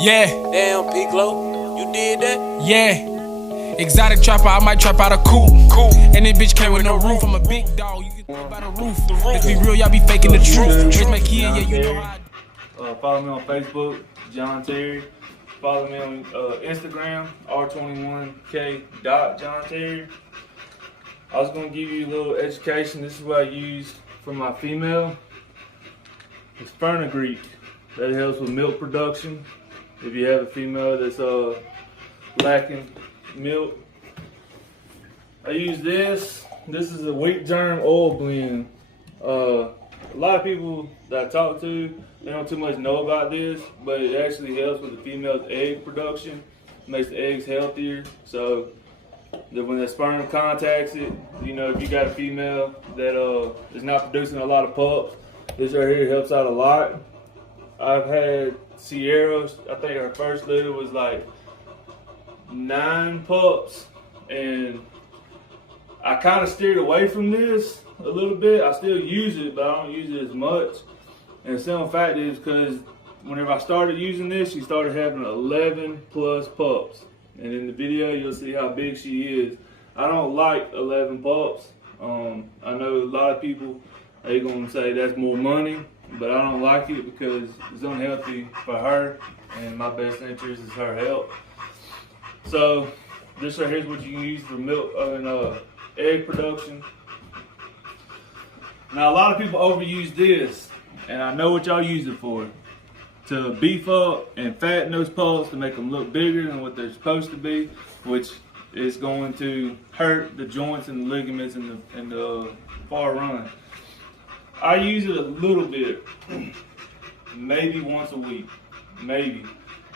Yeah. Damn, Piccolo, you did that? Yeah. Exotic trapper, I might trap out a coupe. And this bitch came with no roof. I'm a big dog, you can think about the roof. Let's be real, y'all be faking the truth. Raise my kid, yeah, you know how I Follow me on Facebook, John Terry. Follow me on Instagram, r21k.johnterry. I was going to give you a little education. This is what I use for my female. It's fenugreek. That helps with milk production. If you have a female that's lacking milk. I use this. This is a wheat germ oil blend. A lot of people that I talk to, they don't too much know about this, but it actually helps with the female's egg production. Makes the eggs healthier. So that when the sperm contacts it, you know, if you got a female that is not producing a lot of pups, this right here helps out a lot. I've had Sierra, I think her first litter was like 9 pups, and I kind of steered away from this a little bit. I still use it, but I don't use it as much. And the simple fact is because whenever I started using this, she started having 11 plus pups. And in the video, you'll see how big she is. I don't like 11 pups. I know a lot of people are going to say that's more money, but I don't like it because it's unhealthy for her, and my best interest is her health. So this right here is what you can use for milk and egg production. Now a lot of people overuse this, and I know what y'all use it for. To beef up and fatten those pups to make them look bigger than what they're supposed to be, which is going to hurt the joints and the ligaments in the far run. I use it a little bit, maybe once a week, maybe.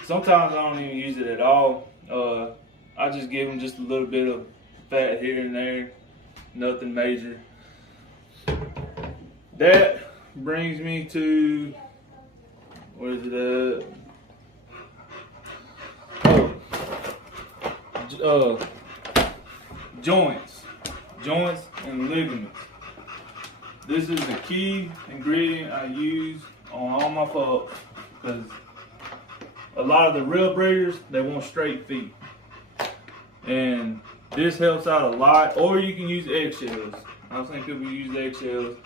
Sometimes I don't even use it at all. I just give them just a little bit of fat here and there, nothing major. That brings me to, where is it at? Joints and ligaments. This is the key ingredient I use on all my pups, because a lot of the real breeders, they want straight feet. And this helps out a lot. Or you can use eggshells. I've seen people use eggshells.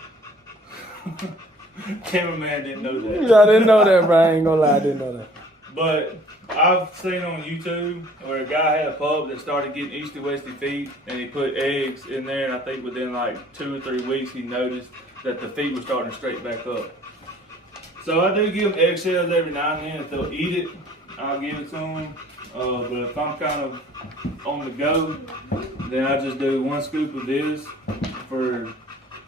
Cameraman didn't know that. I didn't know that, bro. I ain't gonna lie, I didn't know that. But I've seen on YouTube where a guy had a pup that started getting easty-westy feet, and he put eggs in there, and I think within like 2 or 3 weeks he noticed that the feet were starting to straighten back up. So I do give them eggshells every now and then. If they'll eat it, I'll give it to them. But if I'm kind of on the go, then I just do 1 scoop of this for,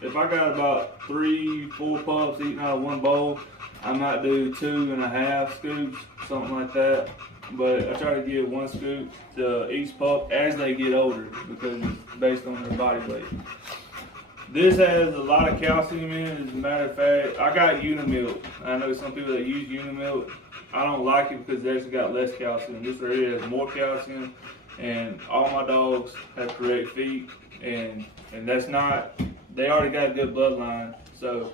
if I got about 3-4 pups eating out of 1 bowl, I might do 2.5 scoops, something like that. But I try to give 1 scoop to each pup as they get older, because it's based on their body weight. This has a lot of calcium in it. As a matter of fact, I got Unimilk. I know some people that use Unimilk. I don't like it because they actually got less calcium. This right here has more calcium, and all my dogs have correct feet, and that's not, they already got a good bloodline. So,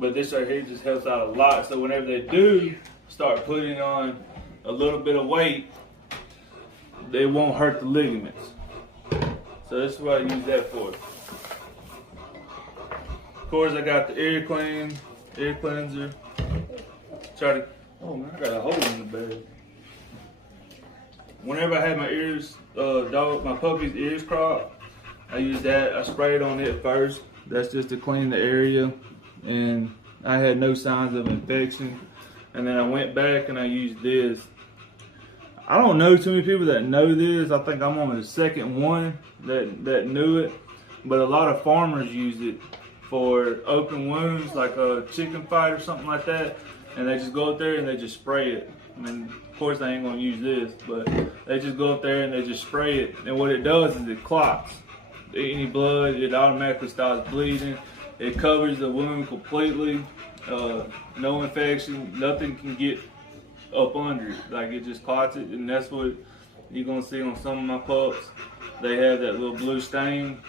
but this right here just helps out a lot. So whenever they do start putting on a little bit of weight, they won't hurt the ligaments. So this is what I use that for. Of course, I got the ear cleanser. Try to, oh man, I got a hole in the bed. Whenever I have my ears, my puppy's ears cropped, I use that. I spray it on it first. That's just to clean the area, and I had no signs of infection. And then I went back and I used this. I don't know too many people that know this. I think I'm on the second one that knew it, but a lot of farmers use it for open wounds, like a chicken fight or something like that, and they just go up there and they just spray it. I mean, of course they ain't gonna use this, but they just go up there and they just spray it, and what it does is it clots any blood. It automatically stops bleeding. It covers the wound completely. No infection, nothing can get up under it. Like, it just clots it, and that's what you're gonna see on some of my pups. They have that little blue stain.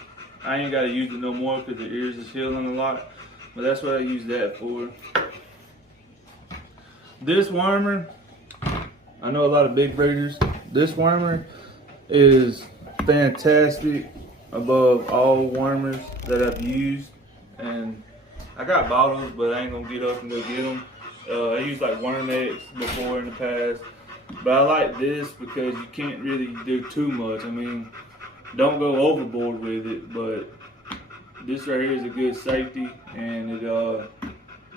I ain't gotta use it no more because the ears is healing a lot, but that's what I use that for. This wormer, I know a lot of big breeders. This wormer is fantastic above all wormers that I've used. And I got bottles, but I ain't gonna get up and go get them. I used like Worm-X before in the past. But I like this because you can't really do too much. I mean, don't go overboard with it, but this right here is a good safety, and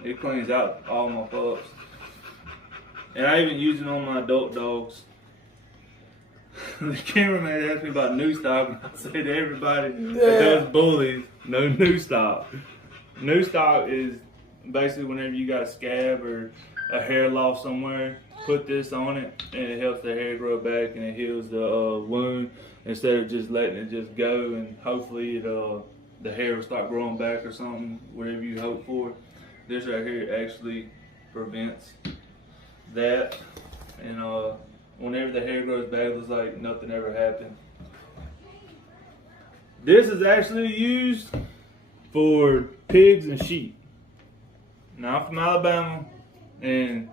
it cleans out all my pups. And I even use it on my adult dogs. The cameraman asked me about new stock, and I say to everybody that does bullies, no new stock. New stock is basically whenever you got a scab or a hair loss somewhere, put this on it, and it helps the hair grow back, and it heals the wound instead of just letting it just go, and hopefully the hair will start growing back or something, whatever you hope for. This right here actually prevents that, and whenever the hair grows back, it looks like nothing ever happened. This is actually used for pigs and sheep. Now I'm from Alabama, and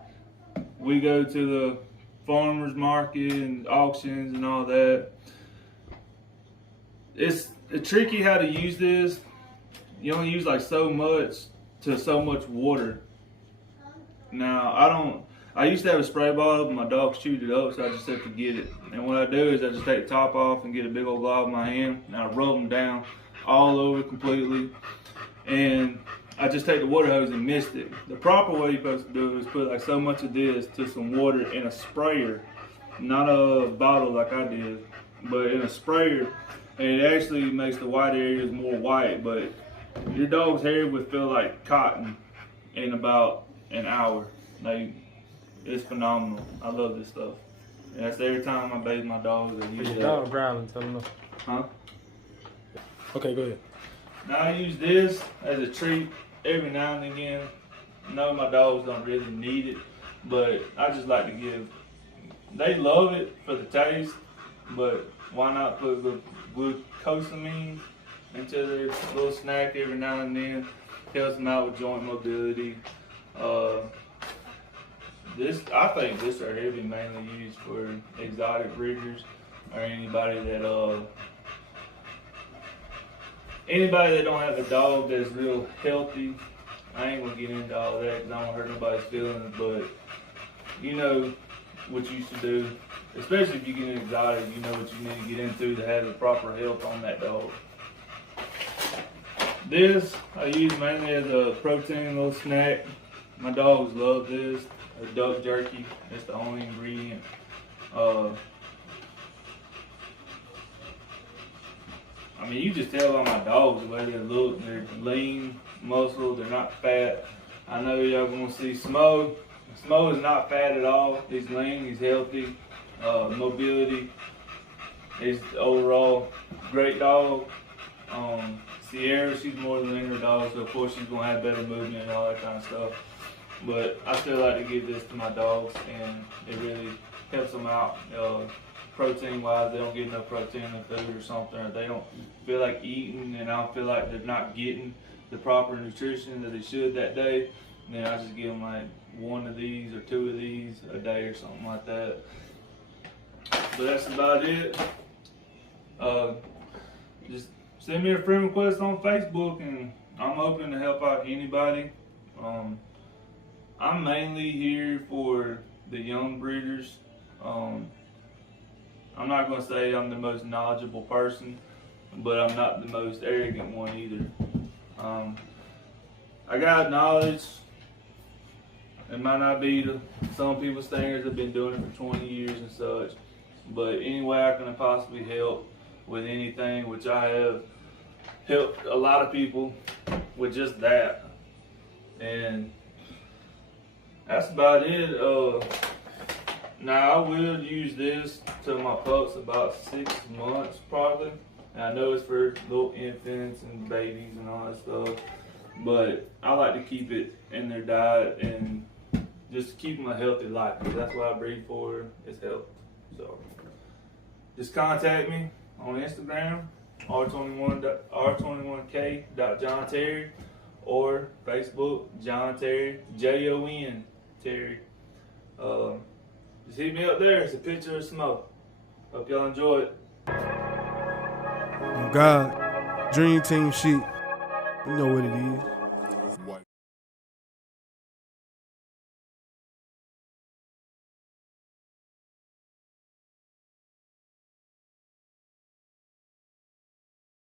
we go to the farmers market and auctions and all that. It's tricky how to use this. You only use like so much to so much water. Now I used to have a spray bottle, but my dogs chewed it up, so I just said forget it. And what I do is I just take the top off and get a big old glob in my hand, and I rub them down all over completely. And I just take the water hose and mist it. The proper way you're supposed to do it is put like so much of this to some water in a sprayer, not a bottle like I did, but in a sprayer. And it actually makes the white areas more white, but your dog's hair would feel like cotton in about an hour. Like, it's phenomenal. I love this stuff. And that's every time I bathe my dogs. I use Your that. dog growling, tell him no. Huh? Okay, go ahead. Now I use this as a treat every now and again. No, my dogs don't really need it, but I just like to give. They love it for the taste, but why not put glucosamine into their little snack every now and then? Helps them out with joint mobility. I think this right here be mainly used for exotic breeders or anybody that don't have a dog that's real healthy. I ain't gonna get into all that because I don't hurt nobody's feelings, but you know what you should do, especially if you get an exotic. You know what you need to get into to have the proper health on that dog. This I use mainly as a protein little snack. My dogs love this. A duck jerky. It's the only ingredient. I mean, you just tell by my dogs the way they look. They're lean, muscle. They're not fat. I know y'all gonna see Smo. Smo is not fat at all. He's lean. He's healthy. Mobility. He's overall great dog. Sierra, she's more than leaner dog, so of course she's gonna have better movement and all that kind of stuff. But I still like to give this to my dogs, and it really helps them out. Protein wise, they don't get enough protein in the food or something, or they don't feel like eating, and I don't feel like they're not getting the proper nutrition that they should that day. And then I just give them like one of these or two of these a day or something like that. But that's about it. Just send me a friend request on Facebook, and I'm open to help out anybody. I'm mainly here for the young breeders. I'm not going to say I'm the most knowledgeable person, but I'm not the most arrogant one either. I got knowledge. It might not be to some people's standards. I've been doing it for 20 years and such. But any way I can possibly help with anything, which I have helped a lot of people with just that. And that's about it. Now I will use this to my pups about 6 months probably. And I know it's for little infants and babies and all that stuff, but I like to keep it in their diet and just keep them a healthy life, because that's what I breed for, is health. So just contact me on Instagram, r21k.johnterry, or Facebook, John Terry, Jon Terry. Just hit me up there. It's a picture of smoke. Hope y'all enjoy it. Oh God, Dream Team shit. You know what it is.